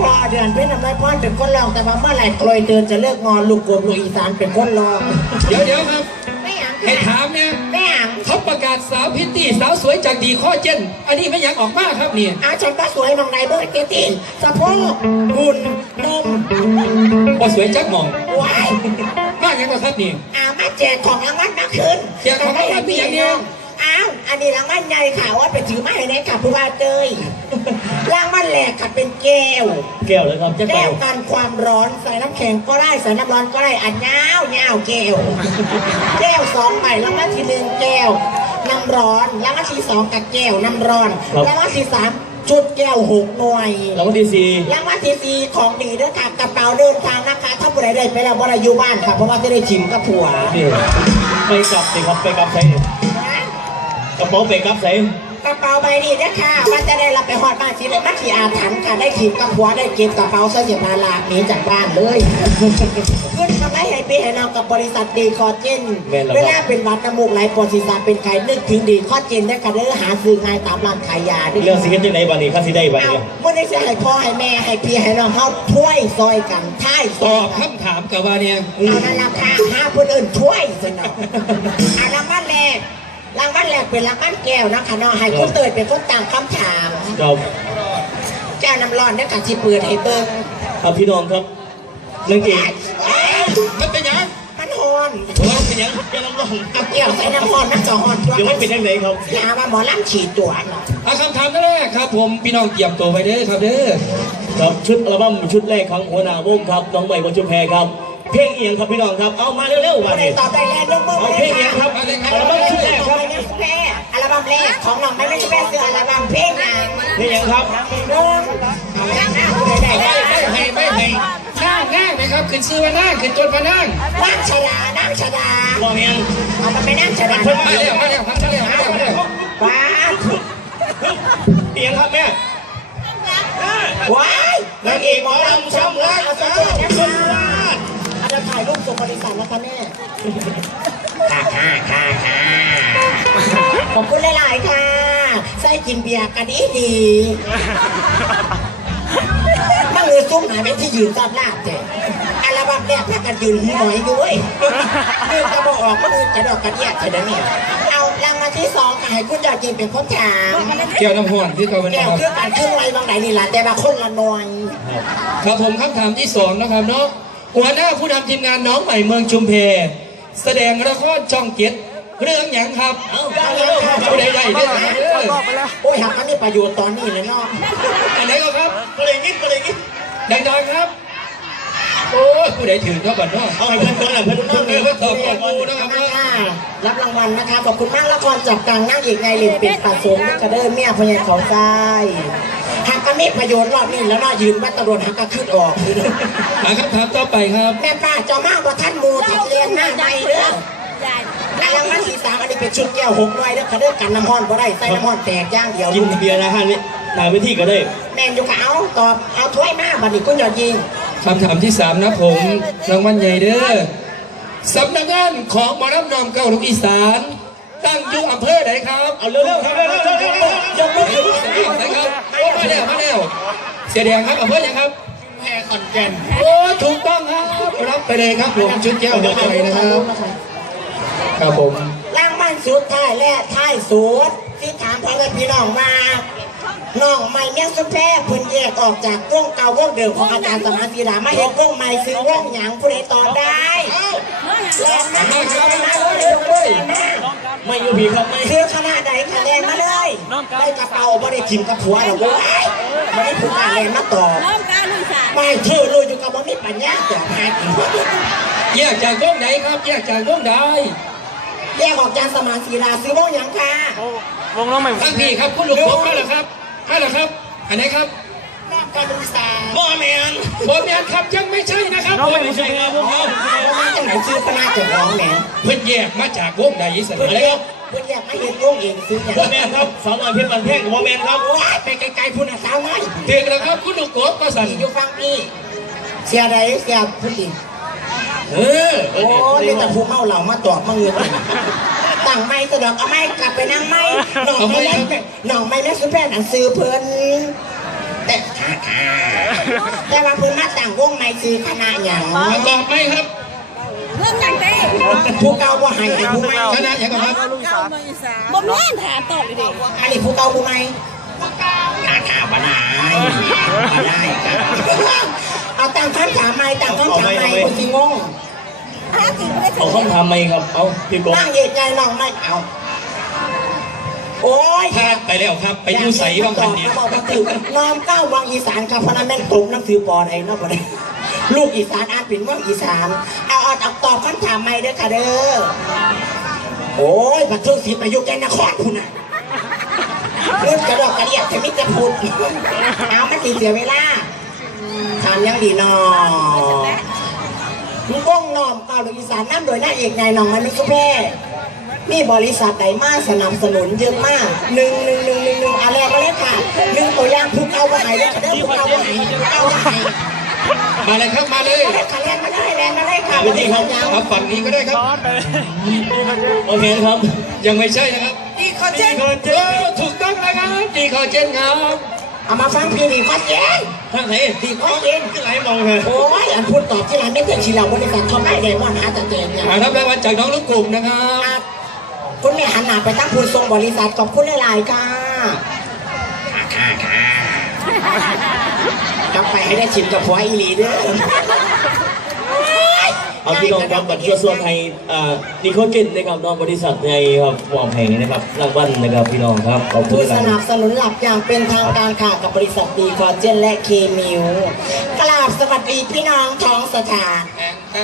พอเดือนเพ็น้ำลายพ่อเป็นคนรองแต่ว่าเมื่อไหร่กลอยเดือนจะเลิกงอนลูกกบลูกอีสานเป็นคนรองเดี๋ยวเดี๋ยวครับไม่หยังให้ถามเนี่ยไม่หยังเขาประกาศสาวพิตตี้สาวสวยจากดีข้อเจน อันนี้ไม่ยากออกมาครับเนี่ยอาฉันก็สวยมองในเบิร์ดเกตินสะโพกหุ่นนมพอสวยจักมองว้ายมากยังก็ครับเนี่ยอามาแจกของรางวัลมาคืนแจกของรางวัลมีอย่างเดียวอ้าวอันนี้รางวัลใหญ่ค่ะว่าไปถือมาให้ในค่ะผู้ว่าเตย รางวัลแรกค่ะเป็นแก้ว แก้วเลยครับเจ้าแก้เก่าวกันความร้อนใส่น้ำแข็งก็ได้ใส่น้ำร้อนก็ได้อันยาวยาวแก้ว แก้วสองใบรางวัลที่หนึ่งแก้ว น้ำร้อนรางวัลที่สองกับแก้วน้ำร้อนรางวัลที่สามชุดแก้วหกหน่วยรางวัลที่สี่รางวัลที่สี่ของดีด้วยค่ะกระเป๋าเดินทางนะคะ ถ้าผู้ใดได้ไปแล้วบ่ได้อยู่บ้านค่ะ เพราะว่าจะได้ชิมกับผัวนี่ไปกลับสิครับไปกลับใส่กระเป๋าไปกลับใส่ กระเป๋าใบนี้นะคะว่าจะได้รับไปฮอดบ้านที่เลยมัที่อาถรรพ์ค่ะได้ชิมกับผัวได้เก็บกระเป๋าเสียมาลาหนีจากบ้านเลยขึ้นทำให้ให้พี่ให้น้องกับบริษัทดีคอเจนเวลาเป็นหวัดน้ำมูกไหลปวดศีรษะเป็นไข้นึกถึงดีคอเจนได้ค่ะเด้อหาซื้อง่ายตามร้านขายยาด้วยเรื่องสิเฮ็ดจังไดบัดนี้ข้าสิได้บัดเอานี้เมื่อได้จะให้พ่อให้แม่ให้พี่ให้น้องเขาถ้วยซอยกันท้ายซตออยบกันคำถามกับว่าเนี่ยเอานั่นราคาห้าคนอื่นช่วยสนองอะรางวัลแรก รางวัลแรกเป็นรางวัลแก้วนะคะน้องให้คุณเตยเป็นคนตั้งคำถามครับแก้วน้ำร้อนเนี่ยกะที่เปิดให้เบิ้งเอาพี่น้องครับนางเอกเอ้ยมันเป็นยังมันฮอนว่าเป็นหยังแกน้ำร้อนเอาแก้วใส่น้ำฮอนมันก็ฮอนตัวเดี๋ยวมันเป็นยังไงครับยาว่าหมอลำฉีดตัวเนาะเอาคำถามแรกครับ ผมพี่น้องเตรียมตัวไปเด้อครับเด้อครับชุดอัลบั้มชุดแรกของหัวหน้าวงครับน้องใหม่วัชชุมแพรครับ เพลงเอียงครับพี่น้องครับ เอามาเร็วๆบัผู้ดใดนี้ตอบได้แล้วยกมือเอามาเพเลลงยเอียงค่ะครับอัลบั้มชุดแรกครับไม่ใช่แพ้อัลบั้มแรกของน้องไม่ไม่ใช่แพ้เสื้ออัลบั้มเพลงนะเพลงเอียงครับหนึ่งเอาละนะผู้ใดได้ไม่ได้ไม่ให้ไม่ให้นั่งนั่งนะครับขึ้นซื้อว่านั่งขึ้นจนพนั่งนั่งชดานั่งชดาบ่แม่นเอามันไปนั่งชดามาแล้วมาแล้วมาแล้วมาแล้วมาแล้วว้าเอียงครับแม่ว้ายนางเอกหมอลำช่ำรักเอาสาสักวทีนะคะอาจจะถ่ายรูปส่งบริษัทนะคะแม่ ค่ะค่ะค่ะค่ะขอบคุณหลายๆค่ะใส่กินเบียร์กันดีดีมาเงือซุ้มหาไม่ที่ยืนตามลาบเจ้อัลบั้มแรกพากันยืนหน่อยด้วยยืนกระบอกออกก็ยืนจะดอกกระเดียดเฉยเนี่ยเอารางวัลที่สองค่ะให้คุณยอดจีนเป็นคนถามเกี่ยวน้ำห่วนที่เขาเป็นแก้วครับคือการขึ้นไว้บางไหนนี่แหละแต่ว่าคนละหน่อย ครับผมคำถามที่สองนะครับเนาะ หัวหน้าผู้นำทีมงานน้องใหม่เมืองชุมเพ แสดงละครช่องเจ็ดเรื่องหยังครับเอาเร็วๆครับผู้ใดได้เด้อเด้อโอ้ยหักมันมีประโยชน์ตอนนี้เลยเนาะอันไหนก็ครับก็เลยงิดก็เลยงิดดังๆครับโอ้ยผู้ใดถือก็บัดเนาะเอาให้เพื่อนเพื่อนเพื่อนเพื่อนเพื่อนตอบก่อนกูนะครับรับรางวัลนะคะขอบคุณมากละครจับกลางนั่งอีกไงเหรียญเป็ดปะสมกระเดิมเมียพญาเขาทรายหักก็ มีประโยชน์รอบนี้แล้วเนาะยืนว่าตำรวจหักก็ขึ้นออกหาคำถามต่อไปครับ แม่ป้าเจ้ามากกว่าท่านหมูทัดเรียนหน้าไม่เด้อและรางวัลที่สามอันนี้เป็นชุดแก้วหกหน่วยเด้อกระเดิมกันน้ำห้อนก็ได้ใส่น้ำห้อนแตกย่างเดียวกินเบียร์นะฮะนี่หนาเวทีก็ได้ แมนอยู่ค่ะเอาตอบเอาถ้วยมาบัดนี้คุณยอดยิงคำถามที่สามนะผมรางวัลใหญ่เด้อสำนักงานของหมอลำนอมเก้าลูกอีสาน ตั้งอยู่อำเภอไหนครับ เอาเร็วๆครับเร็วๆเร็วๆเร็วๆยกมือขึ้นนะครับโอ้ มาแล้วมาแล้วเสียแดงครับอำเภอไหนครับแพ้ขอนแก่นโอ้ถูกต้องครับรับไปเลยครับผมชุดแก้วดอกไม้นะครับ ครับผมรางวัลสุดท้ายและท้ายสุดที่ถามพ่อแม่พี่น้องมาน้องใหม่เมียงสุดแพ้เพิ่นแยกออกจากวงเก่าวงเดิมของอาจารย์สมาธิดามาเห็นวงใหม่ซื้อวงหยังผู้ใดตอบได้แล้วนะมาเลยยกมือนะไม่อยู่ผีครับไม่ซื้อขนาดไหนคะแนนมาเลย ได้กระเป๋าบ่ได้ทิมกับผัวหรอกเว้ยไม่ได้ผู้การแรงมาตอบน้องการลุยสานไม่เชื่อเลยอยู่กับบ่มีปัญญาตอบหากินแยกจากวงไหนครับแยกจากวงใดแยกออกจากสมาธิดาซื้อวงหยังค่ะวงน้องใหม่ทั้งพี่ครับคุณลูกผมมาแล้วครับมาแล้วครับ อันไหนครับนอกการดูสาบ่แมนผมแมนครับยังไม่ใช่นะครับน้องใหม่ผมมุสลิมวงน้องเพราะว่าจังไหนซื้อคณะเจ้าของแหมเพิ่นแยกมาจากวงใดสิเพื่อนอะไรเรีคยรักบ เพื่อนเรียกไม่เห็นวงเองซื้ออย่างบ่แมนครับสาวน้อยเพชรบันแพงกับบ่แมนครับว้ายไปไกลๆพูดนะสาวน้อยเด็กแล้วครับคุณลูกกบก็สั่นอยู่ฟังพี่เสียใดเสียผู้หญิงเออโอ้เรียกแต่ผู้เมาเหล่ามาตอบมาเงินตั้งไม่สะดอกเอาไม่กลับไปนั่งไม่หน่องไม่เล่นหน่องไม่เล่นซื้อแป้งหนังซื้อเพิ่นแต่ขาขาแต่ว่าเพิ่นมาต่างวงไม่ซื้อคณะหยังประกอบไหมครับเรื่องอย่างไรผู้เก่าบ่ให้ให้ผู้ใหม่คณะอย่างกับครับบ่มีอันถามตอบเลยดิอันนี้ผู้เก่าผู้ใหม่อาคาบ่ได้บ่ได้ครับเอาตั้งคำถามใหม่ตั้งคำถามใหม่คนสิงงถ้าจริงไม่ได้เอาคำถามไหมครับ เอาพี่กบนั่งเอกใจน้องไม่เอา โอ้ยพลาดไปแล้วครับ ไปอยูใสบางคันนี้บอกว่าถือน้อมเก้าวังอีสานครับเพราะนั้นแม่งตกน้ำถือปอไอ้เนอกบ่ได้ ลูกอีสานอ่านเป็นวังอีสานเอาเอาเอาตอบคำถามใหม่เด้อค่ะเด้อโอ้ยบัตรทุกสิบอายุแกนครคุณน่ะรุ่นกระดอกกระเดียดจะมิจะพูดเอาไม่ตีเสียเวลาถามยังดีนอมึงบ้งนอมเก่าลูกอีสานน้ำโดยหน้าเอกนายน้องมันไม่สุเพมีบริษัทใดมาสนับสนุนเยอะมากหนึ่งหนึ่งหนึ่งหนึ่งหนึ่งอะไรมาเลยค่ะหนึ่งตัวอย่างผู้เอาไปไหนเลยเด้อผู้เอาไปไหนผู้เอาไปไหน มาเลยครับมาเลยคะแนนมาได้แรงมาได้ค่ะไปที่ครับครับฝั่งนี้ก็ได้ครับโอเคครับ ยังไม่ใช่นะครับดีคอนเจนเออถูกต้องนะครับดีขอเจนครับเอามาฟังพี่ดีคอนเจนท่านไหนดีคอนเจนที่ไหนมองเลยโอ้ยอันพูดตอบที่ร้านไม่เป็นชีเราบริการเขาไม่ได้มอนหาแต่เจนเนี่ยมารับรางวัลจากน้องลูกกลุ่มนะครับครับคุณแม่หันหน้าไปตั้งพูนทรงบริษัทขอบคุณหลายๆค่ะค่ะค่ะกลับ ไปให้ได้ชิมกับผัวอีหลีเด้อเอาพี่น้องครับบัตรส่วนไทยอ่านิโคเจนนะครับน้องบริษัทในครับมอบแห่งนี้นะครับรางวัลนะครับพี่น้องครับขอบคุณผู้คสรับนับสนุนหลักอย่างเป็นทางการค่ะกับบริษัทดีคอเจนและเคมิวกราบสวัสดีพี่น้องท้องสถาน